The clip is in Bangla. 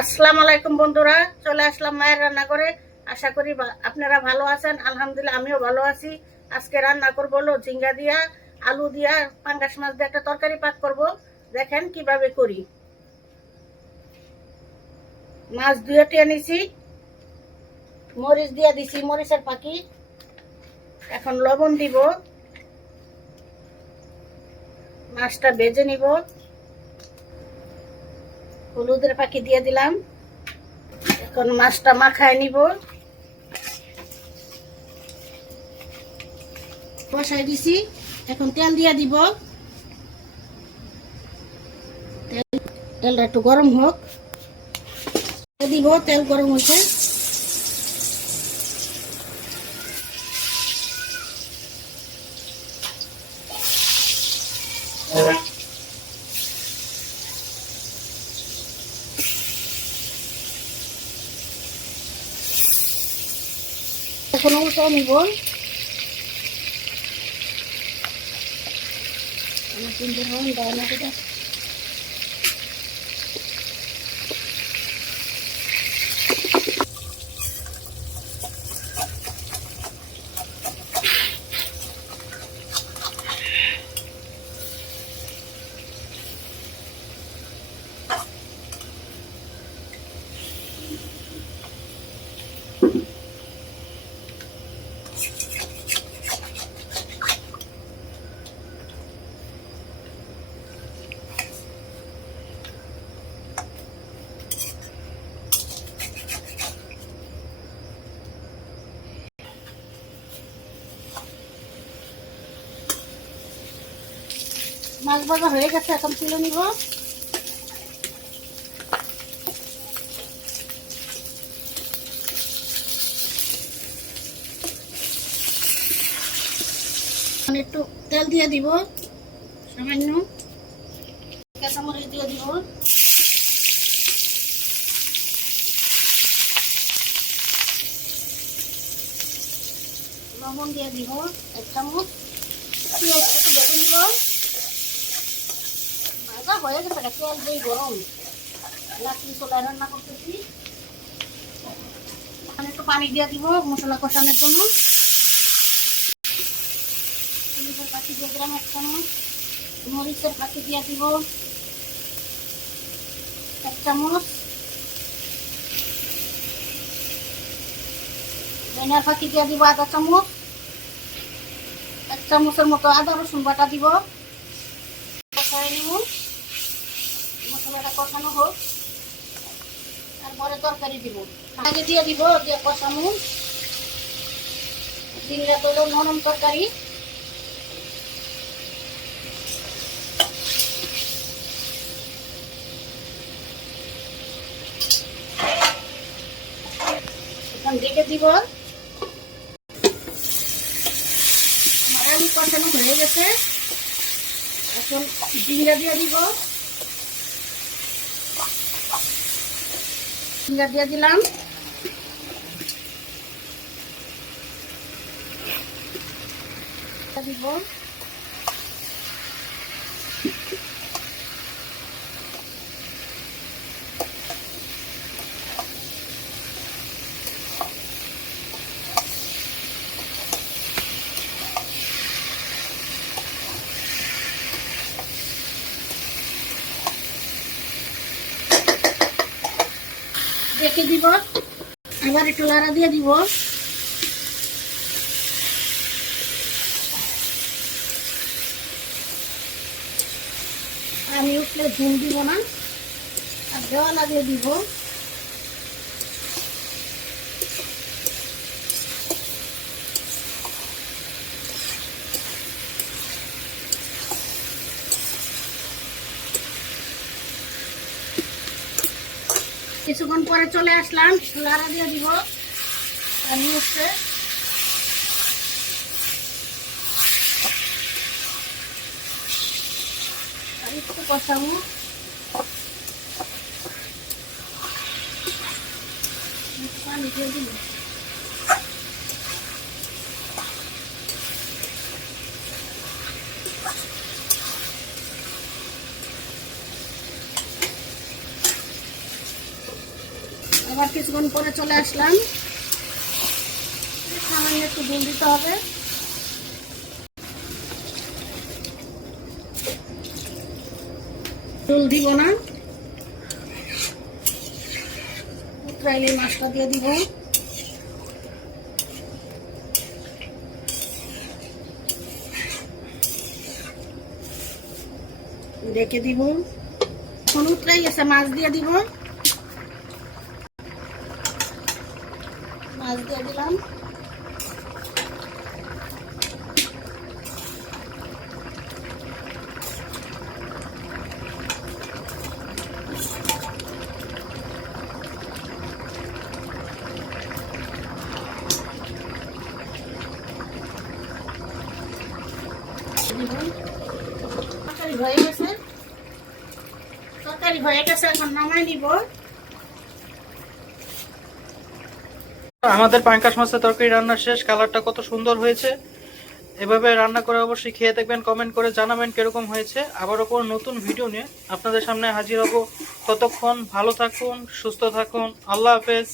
আসসালামু আলাইকুম বন্ধুরা, চলে আসলাম মায়ের রান্না করে। আশা করি আপনারা ভালো আছেন। আলহামদুলিল্লাহ আমিও ভালো আছি। আজকে রান্না করবো হলো ঝিঙ্গা দিয়া, আলু দিয়া, পাঙ্গাস মাছ দিয়ে একটা তরকারি পাক করব। দেখেন কিভাবে করি। মাছ ধুয়ে টিয়ে নিছি, মরিচ দিয়ে দিছি, মরিচের পাখি। এখন লবণ দিব, মাছটা ভেজে নিব। হলুদের পাখি দিয়ে দিলাম। এখন মাছটা মাখায় নিব। বসাই দিছি, এখন তেল দিয়ে দিব। তেলটা একটু গরম হোক, দিব। তেল গরম হয়েছে, এখন উল্টো নিব। মাছ ভাজা হয়ে গেছে, এখন তুলে নিব। একটু তেল দিয়ে দিব, সামান্য কাঁচামরিচ দিয়ে দিব, লবণ দিয়ে দিব 1 চামচ, পেঁয়াজ একটু ভেজে নিব। ভাজা হয়ে গেছে, তেল দিয়ে গরম লাকড়ি চুলায় রান্না করতেছি। এখানে একটু পানি দিয়ে দিব মশলা কষানোর জন্য। হলুদের পাখি দিয়ে দিলাম 1 চামচ, মরিচের পাখি দিয়ে দিব 1 চামচ, ধনিয়ার পাখি দিয়ে দিব 1/2 চামচ, 1 চামচের মতো আদা রসুন বাটা দিব। কষাই নিব, মশলাটা কষানো হোক, তারপরে তরকারি দিব। আগে দিয়ে দিব যে কষানো ঝিঙ্গা তো নরম তরকারি। এখন ঢেকে দিব। আমার আলু কষানো হয়ে গেছে, এখন ঝিঙ্গা দিয়ে দিব। ঝিঙ্গা দিয়ে দিলাম, দিব রেখে দিব, আবার একটু লাড়া দিয়ে দিব। আমি উঠলে ঝুল দিব না, আর দেওয়া লাগলে দিব। কিছুক্ষণ পরে চলে আসলাম, লাড়া দিয়ে দিব। পানি উঠছে, আর একটু কষাবো। পানি দিয়ে দিব। আবার কিছুক্ষণ পরে চলে আসলাম। সামান্য একটু দুল দিতে হবে। দুল দিব না, উতরাইলে মাছটা দিয়ে দিব। রেখে দিব। এখন উতরাই গেছে, মাছ দিয়ে দিব। মাছ দিয়ে দিলাম। তরকারি হয়ে গেছে, এখন নামাই নিব। আমাদের পাঙ্গাস মাছের তরকারি রান্না শেষ। কালারটা কত সুন্দর হয়েছে। এভাবে রান্না করে অবশ্যই খেয়ে দেখবেন, কমেন্ট করে জানাবেন কিরকম হয়েছে। আবারও কোনো নতুন ভিডিও নিয়ে আপনাদের সামনে হাজির হব। ততক্ষণ ভালো থাকুন, সুস্থ থাকুন। আল্লাহ হাফেজ।